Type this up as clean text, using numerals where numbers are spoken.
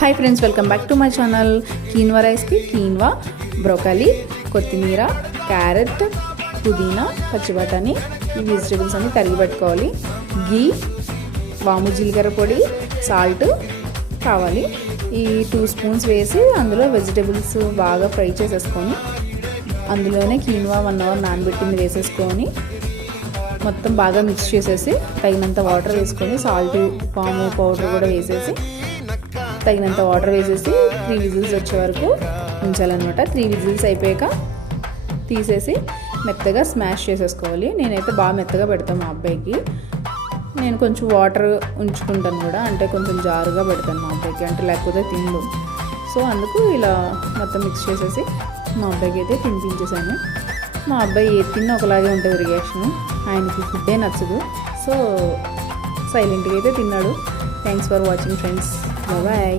Hi friends, welcome back to my channel. Quinoa రైస్కి quinoa, broccoli, కొత్తిమీర, carrot, పుదీనా, పచ్చి బఠానీ, ఈ వెజిటేబుల్స్ అన్ని తరిగి పెట్టుకోవాలి. గీ, వాము జీలకర్ర పొడి, సాల్ట్ కావాలి. ఈ 2 స్పూన్స్ వేసి అందులో వెజిటేబుల్స్ బాగా ఫ్రై చేసేసుకొని అందులోనే కీన్వా 1 అవర్ నానబెట్టింది వేసేసుకొని మొత్తం బాగా మిక్స్ చేసేసి తగినంత వాటర్ వేసుకొని సాల్ట్, వాము పౌడర్ కూడా వేసేసి తగినంత వాటర్ వేసేసి 3 విజిల్స్ వచ్చే వరకు ఉంచాలన్నమాట. 3 విజిల్స్ అయిపోయాక తీసేసి మెత్తగా స్మాష్ చేసేసుకోవాలి. నేనైతే బాగా మెత్తగా పెడతాను మా అబ్బాయికి. నేను కొంచెం వాటర్ ఉంచుకుంటాను కూడా, అంటే కొంచెం జారుగా పెడతాను మా అబ్బాయికి, అంటే లేకపోతే తిండు. సో అందుకు ఇలా మొత్తం మిక్స్ చేసేసి మా అబ్బాయికి అయితే తినిపించేసాను. మా అబ్బాయి ఏది తిన్నా ఒకలాగే ఉంటుంది రియాక్షన్, ఆయనకి ఫుడ్డే నచ్చదు. సో సైలెంట్గా అయితే తిన్నాడు. Thanks for watching friends. Bye.